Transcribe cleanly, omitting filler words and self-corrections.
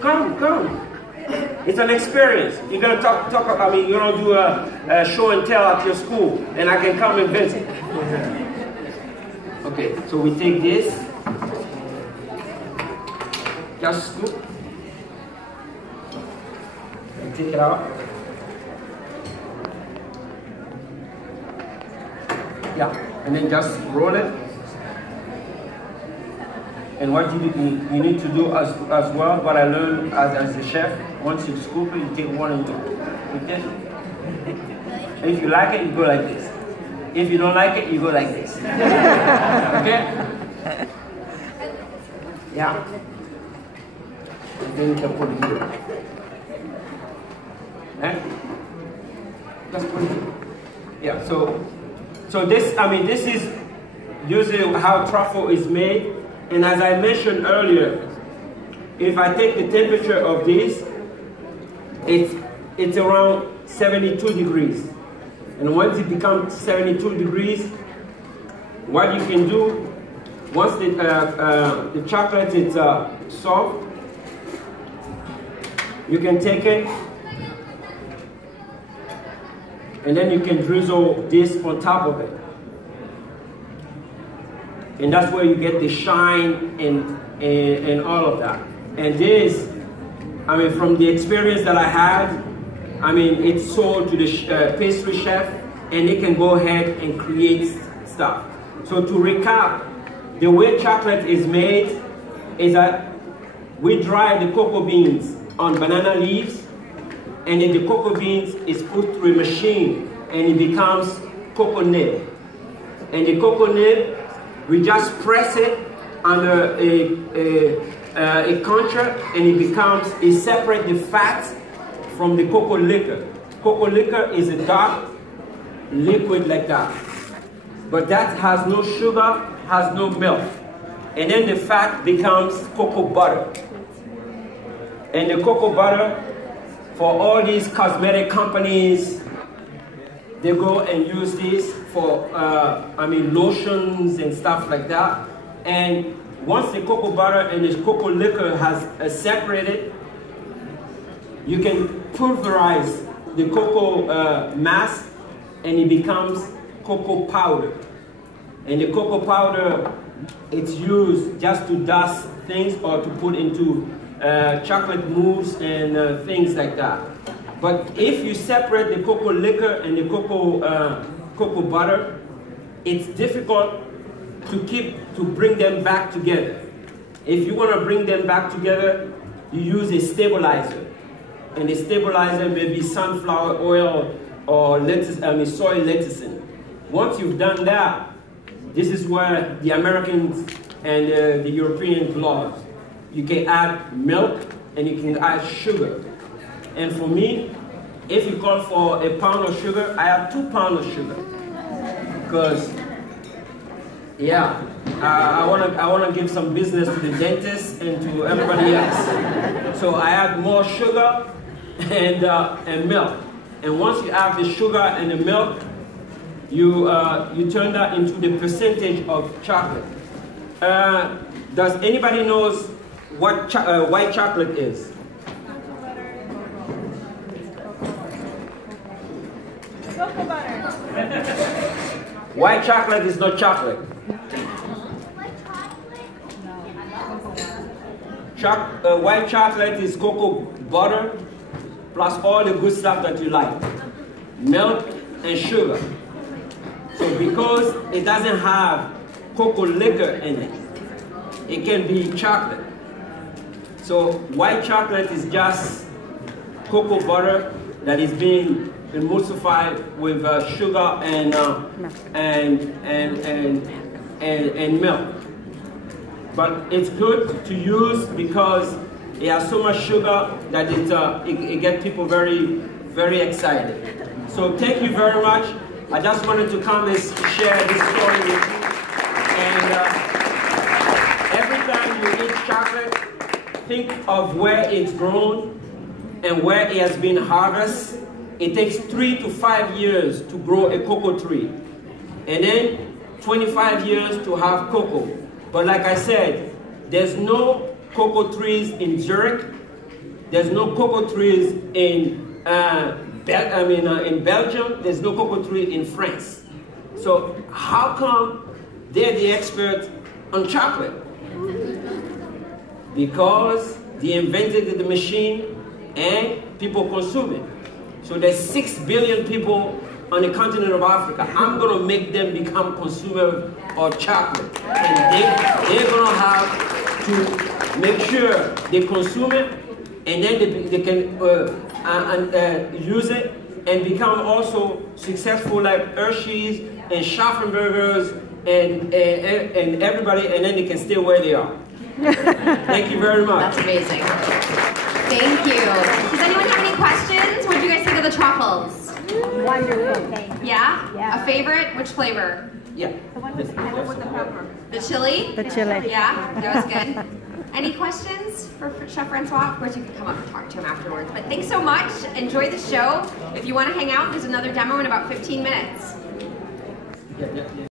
Come. It's an experience. You're gonna talk. I mean, you're gonna do a show and tell at your school, and I can come and visit. Okay, so we take this. Just scoop. And take it out. Yeah, and then just roll it. And what you need to do as well, what I learned as a chef, once you scoop it, you take one and you put this. And if you like it, you go like this. If you don't like it, you go like this. Okay? Yeah. And then you can put it here. And just put it here. Yeah, so this, I mean, this is usually how truffle is made. And as I mentioned earlier, if I take the temperature of this, it's around 72 degrees. And once it becomes 72 degrees, what you can do, once the chocolate is soft, you can take it, and then you can drizzle this on top of it. And that's where you get the shine and all of that. And this, I mean, from the experience that I had, I mean, it's sold to the pastry chef, and they can go ahead and create stuff. So to recap, the way chocolate is made is that we dry the cocoa beans on banana leaves, and then the cocoa beans is put through a machine, and it becomes cocoa nib. And the cocoa nib, we just press it under a concha, and it becomes, it separates the fat from the cocoa liquor. Cocoa liquor is a dark liquid like that. But that has no sugar, has no milk. And then the fat becomes cocoa butter. And the cocoa butter, for all these cosmetic companies, they go and use this for, I mean, lotions and stuff like that. And once the cocoa butter and the cocoa liquor has separated, you can pulverize the cocoa mass, and it becomes cocoa powder. And the cocoa powder, it's used just to dust things or to put into chocolate mousse and things like that. But if you separate the cocoa liquor and the cocoa butter, it's difficult to bring them back together. If you want to bring them back together, you use a stabilizer. And the stabilizer may be sunflower oil or lettuce, soy lecithin. Once you've done that, this is where the Americans and the Europeans love. You can add milk and you can add sugar. And for me, if you call for a pound of sugar, I have 2 pounds of sugar. Because, yeah, I wanna give some business to the dentist and to everybody else. So I add more sugar and milk. And once you add the sugar and the milk, you turn that into the percentage of chocolate. Does anybody knows what white chocolate is? Cocoa butter. White chocolate is not chocolate. White chocolate is cocoa butter plus all the good stuff that you like. Milk and sugar. So because it doesn't have cocoa liquor in it, it can be chocolate. So white chocolate is just cocoa butter that is being emulsified with sugar and milk. But it's good to use because it has so much sugar that it gets people very, very excited. So thank you very much. I just wanted to come and share this story with you. And every time you eat chocolate, think of where it's grown and where it has been harvested. It takes 3 to 5 years to grow a cocoa tree. And then 25 years to have cocoa. But like I said, there's no cocoa trees in Zurich There's no cocoa trees in in Belgium. There's no cocoa tree in France. So how come they're the expert on chocolate? Because they invented the machine and people consume it. So there's 6 billion people on the continent of Africa. I'm going to make them become consumers of chocolate. And they're going to have to make sure they consume it, and then they can use it and become also successful like Hershey's and Schaffenberger's and everybody, and then they can stay where they are. Thank you very much. That's amazing. Thank you. Does anyone have any questions? What did you guys think of the truffles? Wonderful. Thank you. Yeah? Yeah. A favorite? Which flavor? Yeah. The one with the pepper. The chili? The chili. Yeah? That was good. Any questions for Chef Francois? Of course, you can come up and talk to him afterwards. But thanks so much. Enjoy the show. If you want to hang out, there's another demo in about 15 minutes. Yeah.